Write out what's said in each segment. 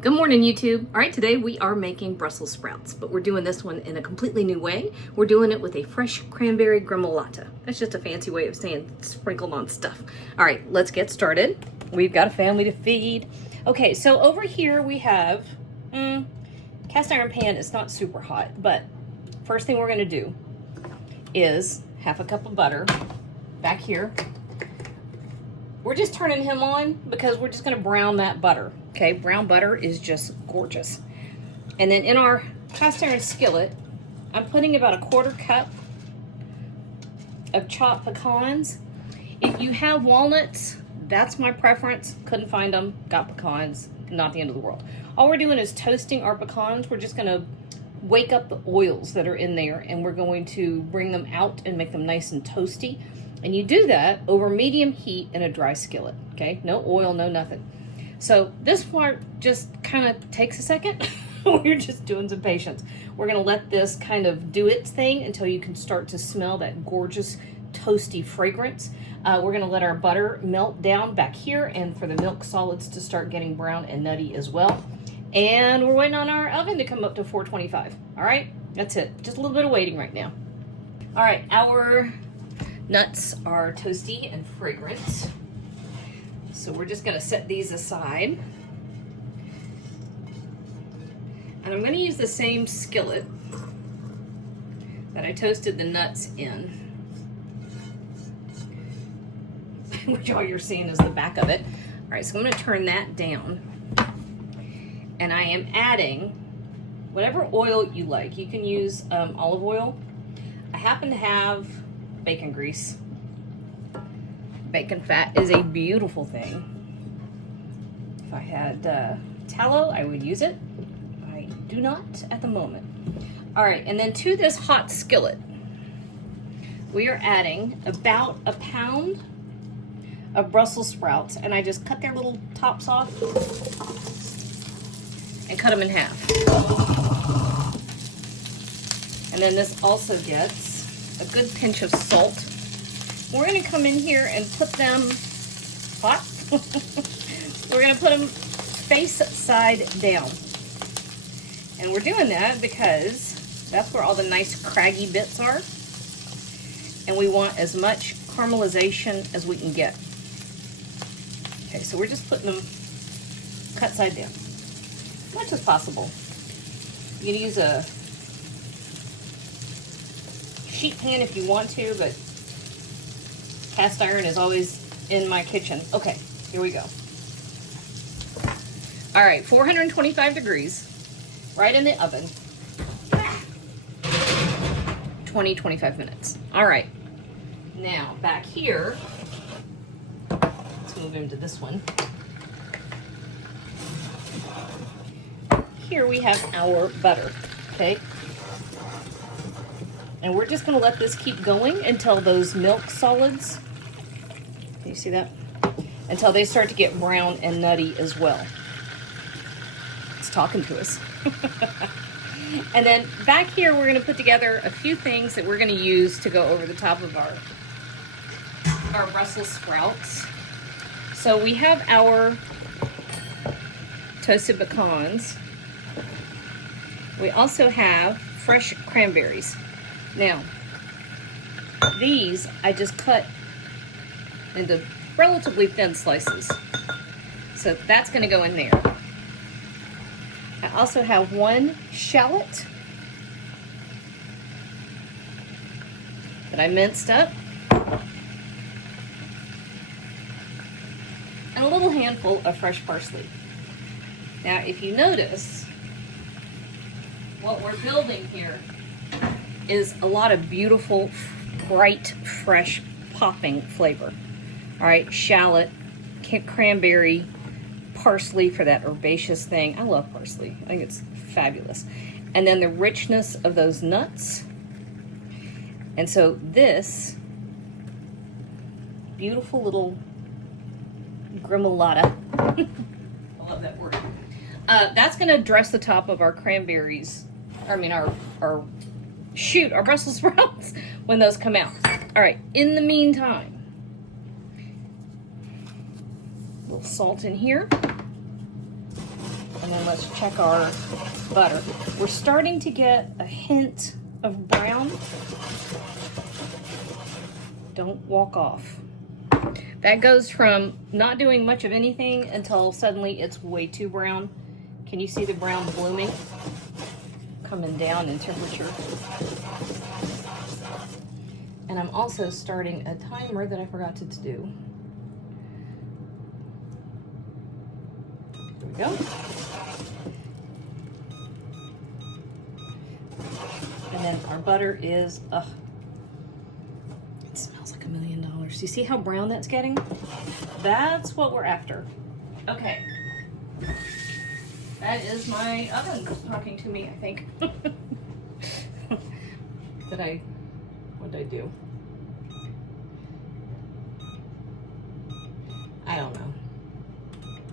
Good morning, YouTube. All right, today we are making Brussels sprouts, but we're doing this one in a completely new way. We're doing it with a fresh cranberry gremolata. That's just a fancy way of saying sprinkled on stuff. All right, let's get started. We've got a family to feed. Okay, so over here we have cast iron pan. It's not super hot, but first thing we're gonna do is half a cup of butter back here. We're just turning him on because we're just gonna brown that butter. Okay, brown butter is just gorgeous. And then in our cast iron skillet, I'm putting about a 1/4 cup of chopped pecans. If you have walnuts, that's my preference. Couldn't find them, got pecans, not the end of the world. All we're doing is toasting our pecans. We're just gonna wake up the oils that are in there, and we're going to bring them out and make them nice and toasty. And you do that over medium heat in a dry skillet, okay? No oil, no nothing. So this part just kind of takes a second. We're just doing some patience. We're gonna let this kind of do its thing until you can start to smell that gorgeous toasty fragrance. We're gonna let our butter melt down back here and for the milk solids to start getting brown and nutty as well. And we're waiting on our oven to come up to 425. All right, that's it. Just a little bit of waiting right now. All right, our nuts are toasty and fragrant. So we're just gonna set these aside. And I'm gonna use the same skillet that I toasted the nuts in, which all you're seeing is the back of it. All right, so I'm gonna turn that down. And I am adding whatever oil you like. You can use olive oil. I happen to have bacon grease. Bacon fat is a beautiful thing. If I had tallow, I would use it. I do not at the moment. All right, and then to this hot skillet, we are adding about a pound of Brussels sprouts, and I just cut their little tops off and cut them in half. And then this also gets a good pinch of salt. We're gonna come in here and put them, what? We're gonna put them face side down. And we're doing that because that's where all the nice craggy bits are. And we want as much caramelization as we can get. Okay, so we're just putting them cut side down, as much as possible. You can use a sheet pan if you want to, but cast iron is always in my kitchen. Okay, here we go. All right, 425 degrees, right in the oven. 25 minutes. All right, now back here, let's move into this one. Here we have our butter, okay? And we're just gonna let this keep going until those milk solids, can you see that? Until they start to get brown and nutty as well. It's talking to us. And then back here, we're gonna put together a few things that we're gonna use to go over the top of our Brussels sprouts. So we have our toasted pecans. We also have fresh cranberries. Now, these I just cut into relatively thin slices. So that's gonna go in there. I also have 1 shallot that I minced up. And a little handful of fresh parsley. Now, if you notice, what we're building here is a lot of beautiful, bright, fresh, popping flavor. All right, shallot, cranberry, parsley for that herbaceous thing. I love parsley. I think it's fabulous. And then the richness of those nuts. And so this beautiful little gremolata, I love that word. That's gonna dress the top of our cranberries, our Brussels sprouts when those come out. All right, in the meantime, a little salt in here. And then let's check our butter. We're starting to get a hint of brown. Don't walk off. That goes from not doing much of anything until suddenly it's way too brown. Can you see the brown blooming? Coming down in temperature. And I'm also starting a timer that I forgot to do. There we go. And then our butter is, it smells like $1 million. You see how brown that's getting? That's what we're after. Okay. That is my oven talking to me, I think. What did I do? I don't know.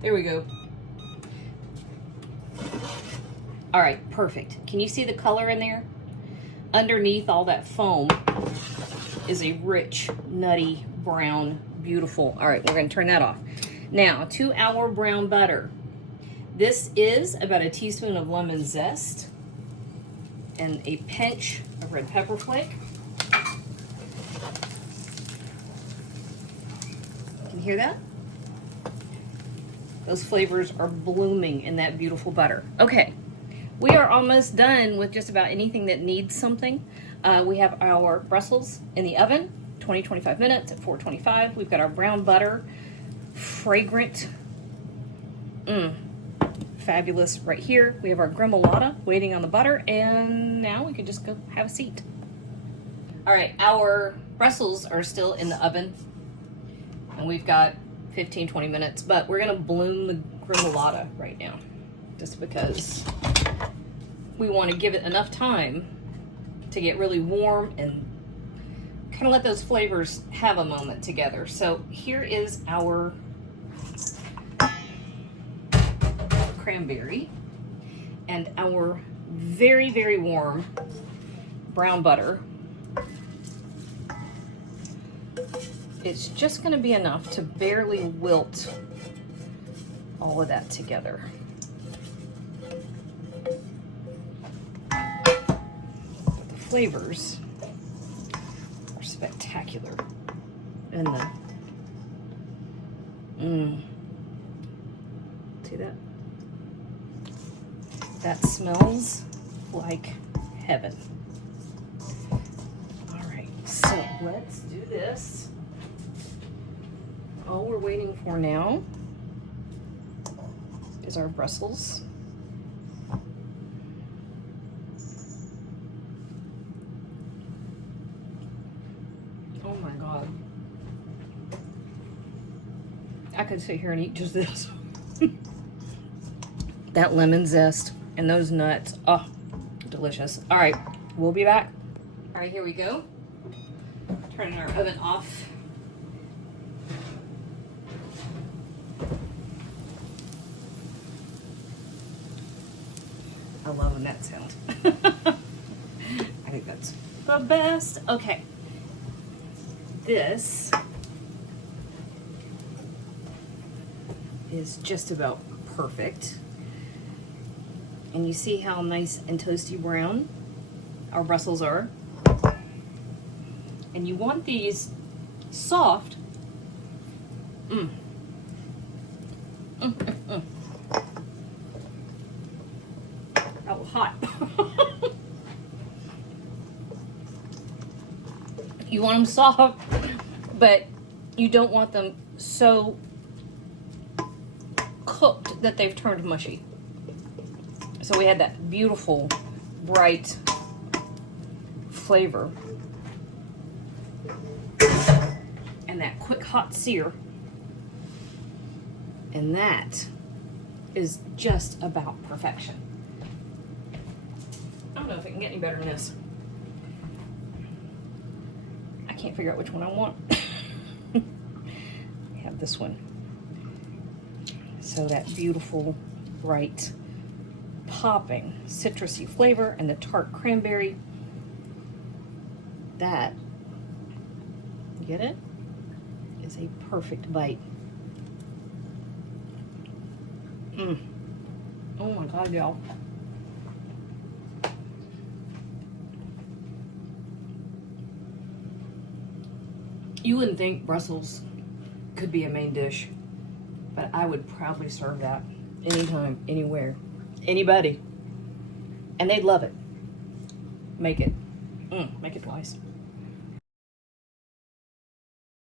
There we go. All right, perfect. Can you see the color in there? Underneath all that foam is a rich, nutty, brown, beautiful. All right, we're gonna turn that off. Now, to our brown butter. This is about a teaspoon of lemon zest and a pinch of red pepper flake. Can you hear that? Those flavors are blooming in that beautiful butter. Okay, we are almost done with just about anything that needs something. We have our Brussels in the oven, 20-25 minutes at 425. We've got our brown butter, fragrant, fabulous right here. We have our gremolata waiting on the butter, and now we could just go have a seat. All right, our Brussels are still in the oven, and we've got 15-20 minutes, but we're gonna bloom the gremolata right now, just because we want to give it enough time to get really warm and kind of let those flavors have a moment together. So here is our cranberry and our very, very warm brown butter. It's just going to be enough to barely wilt all of that together. The flavors are spectacular. And see that? That smells like heaven. All right, so let's do this. All we're waiting for now is our Brussels. Oh my God. I could sit here and eat just this. That lemon zest and those nuts, oh, delicious. All right, we'll be back. All right, here we go. Turning our oven off. I love when that sound. I think that's the best. Okay. This is just about perfect. And you see how nice and toasty brown our Brussels are. And you want these soft. That was hot. You want them soft, but you don't want them so cooked that they've turned mushy. So we had that beautiful, bright flavor and that quick hot sear. And that is just about perfection. I don't know if it can get any better than this. I can't figure out which one I want. We have this one. So that beautiful, bright, popping citrusy flavor and the tart cranberry. That, get it? Is a perfect bite. Oh my God, y'all. You wouldn't think Brussels could be a main dish, but I would proudly serve that anytime, anywhere, anybody. And they'd love it. Make it. Make it twice.